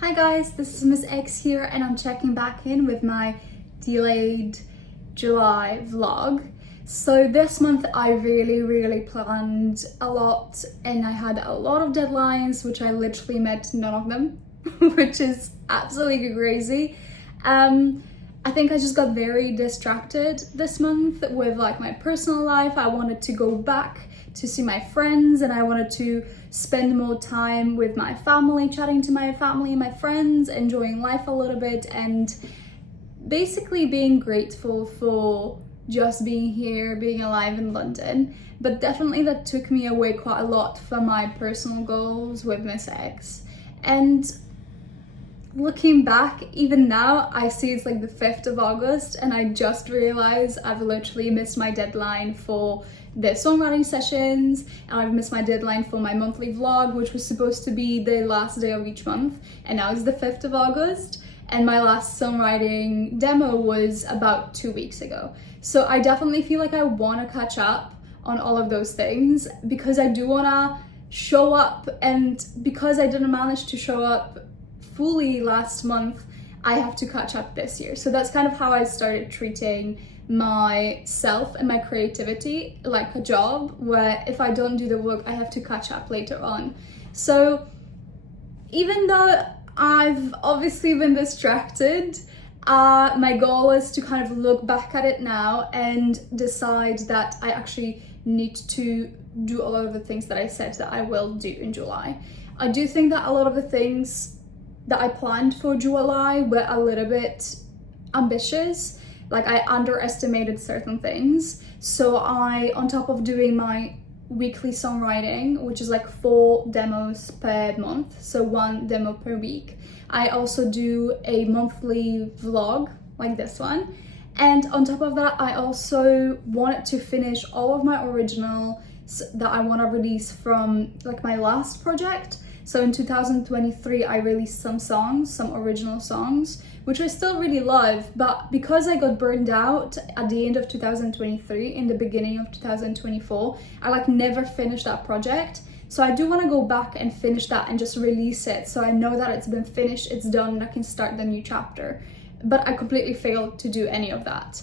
Hi guys, this is Miss X here and I'm checking back in with my delayed July vlog. So this month I really planned a lot and I had a lot of deadlines which I literally met none of them, which is absolutely crazy. I think I just got very distracted this month with like my personal life. I wanted to go back to see my friends and I wanted to spend more time with my family, chatting to my family and my friends, enjoying life a little bit and basically being grateful for just being here, being alive in London. But definitely that took me away quite a lot from my personal goals with Miss X. And looking back, even now, I see it's like the 5th of August and I just realized I've literally missed my deadline for the songwriting sessions and I've missed my deadline for my monthly vlog, which was supposed to be the last day of each month, and now it's the 5th of August and my last songwriting demo was about 2 weeks ago. So I definitely feel like I want to catch up on all of those things because I do want to show up, and because I didn't manage to show up fully last month, I have to catch up this year. So that's kind of how I started treating myself and my creativity like a job, where if I don't do the work, I have to catch up later on. So even though I've obviously been distracted, my goal is to kind of look back at it now and decide that I actually need to do a lot of the things that I said that I will do in July. I do think that a lot of the things that I planned for July were a little bit ambitious. Like I underestimated certain things. So I, on top of doing my weekly songwriting, which is like 4 demos per month, so 1 demo per week, I also do a monthly vlog like this one. And on top of that, I also wanted to finish all of my originals that I want to release from like my last project. So in 2023, I released some songs, some original songs, which I still really love, but because I got burned out at the end of 2023, in the beginning of 2024, I like never finished that project. So I do want to go back and finish that and just release it. So I know that it's been finished, it's done, and I can start the new chapter. But I completely failed to do any of that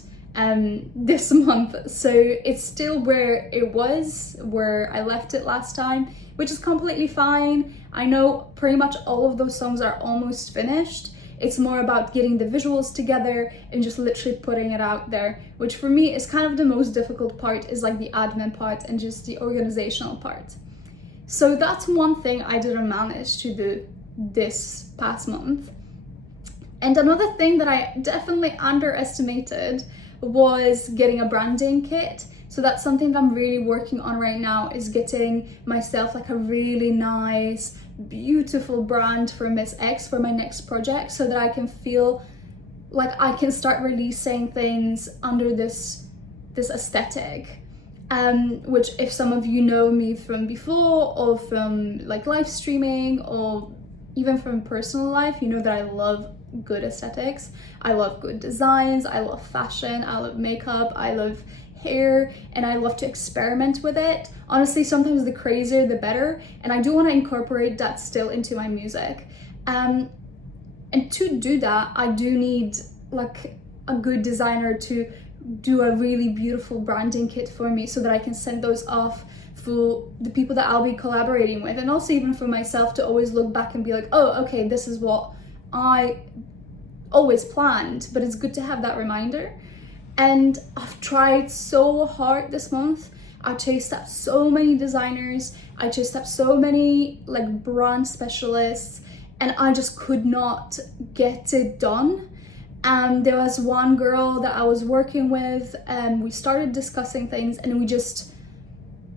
this month. So it's still where it was, where I left it last time, which is completely fine. I know pretty much all of those songs are almost finished. It's more about getting the visuals together and just literally putting it out there, which for me is kind of the most difficult part, is like the admin part and just the organizational part. So that's one thing I didn't manage to do this past month. And another thing that I definitely underestimated was getting a branding kit. So that's something that I'm really working on right now, is getting myself like a really nice, beautiful brand for Miss X for my next project, so that I can feel like I can start releasing things under this aesthetic. Which, if some of you know me from before or from like live streaming or even from personal life, you know that I love good aesthetics. I love good designs, I love fashion, I love makeup, I love hair, and I love to experiment with it. Honestly, sometimes the crazier the better, and I do want to incorporate that still into my music. And to do that, I do need like a good designer to do a really beautiful branding kit for me, so that I can send those off for the people that I'll be collaborating with, and also even for myself to always look back and be like, oh, okay, this is what I always planned. But it's good to have that reminder. And I've tried so hard this month. I chased up so many designers, I chased up so many like brand specialists, and I just could not get it done. There was one girl that I was working with and we started discussing things, and we just,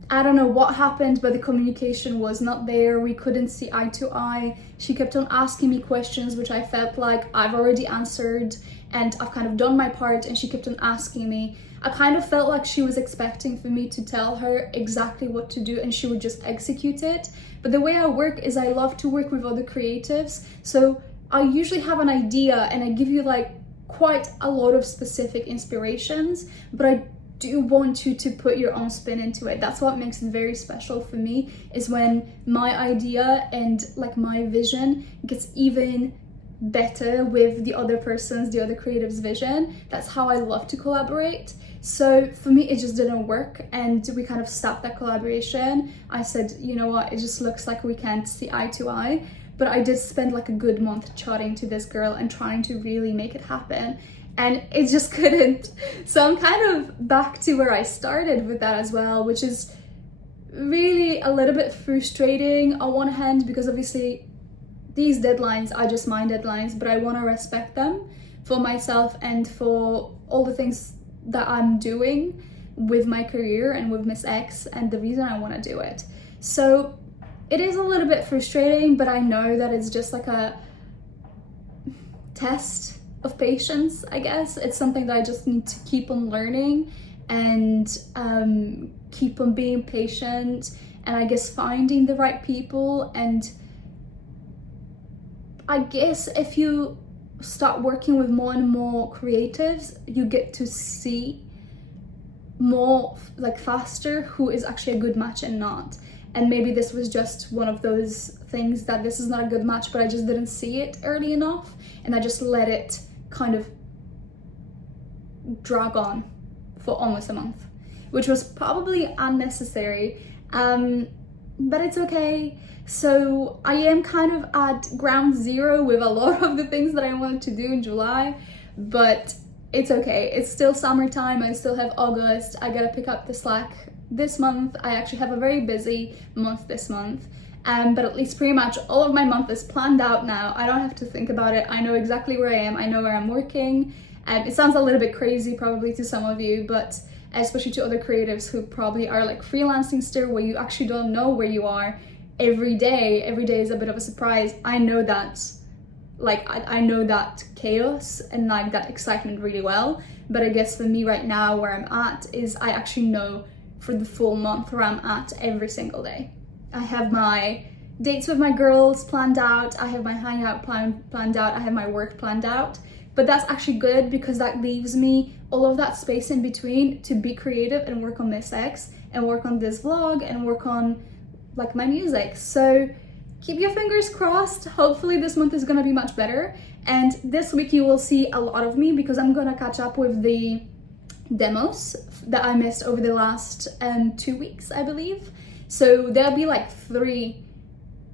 I don't know what happened, but the communication was not there. We couldn't see eye to eye. She kept on asking me questions which I felt like I've already answered and I've kind of done my part, and she kept on asking me. I kind of felt like she was expecting for me to tell her exactly what to do and she would just execute it. But the way I work is I love to work with other creatives. So I usually have an idea and I give you like quite a lot of specific inspirations, but I do want you to put your own spin into it. That's what makes it very special for me, is when my idea and like my vision gets even better with the other creative's vision. That's how I love to collaborate. So for me, it just didn't work, and we kind of stopped that collaboration. I said, you know what, it just looks like we can't see eye to eye. But I did spend like a good month chatting to this girl and trying to really make it happen, and it just couldn't. So I'm kind of back to where I started with that as well, which is really a little bit frustrating on one hand, because obviously these deadlines are just my deadlines, but I want to respect them for myself and for all the things that I'm doing with my career and with Miss X and the reason I want to do it. So it is a little bit frustrating, but I know that it's just like a test of patience, I guess. It's something that I just need to keep on learning and keep on being patient, and I guess finding the right people. And I guess if you start working with more and more creatives, you get to see more like faster who is actually a good match and not. And maybe this was just one of those things that this is not a good match, but I just didn't see it early enough, and I just let it kind of drag on for almost a month, which was probably unnecessary, but it's okay. So I am kind of at ground zero with a lot of the things that I wanted to do in July, but it's okay. It's still summertime. I still have August. I gotta pick up the slack this month. I actually have a very busy month this month, but at least pretty much all of my month is planned out now. I don't have to think about it. I know exactly where I am. I know where I'm working. It sounds a little bit crazy probably to some of you, but especially to other creatives who probably are like freelancing still, where you actually don't know where you are every day is a bit of a surprise. I know that, like, I know that chaos and like that excitement really well, but I guess for me right now where I'm at is I actually know for the full month where I'm at every single day. I have my dates with my girls planned out, I have my hangout planned out, I have my work planned out, but that's actually good because that leaves me all of that space in between to be creative and work on Miss X and work on this vlog and work on like my music. So keep your fingers crossed. Hopefully this month is gonna be much better, and this week you will see a lot of me because I'm gonna catch up with the demos that I missed over the last 2 weeks, I believe. So there'll be like 3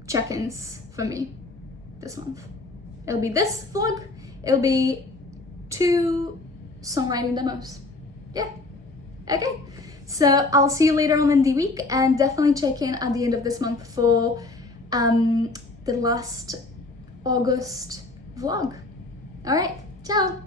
check-ins for me this month. It'll be this vlog, it'll be 2 songwriting demos. Yeah, okay. So I'll see you later on in the week, and definitely check in at the end of this month for the last August vlog. All right, ciao.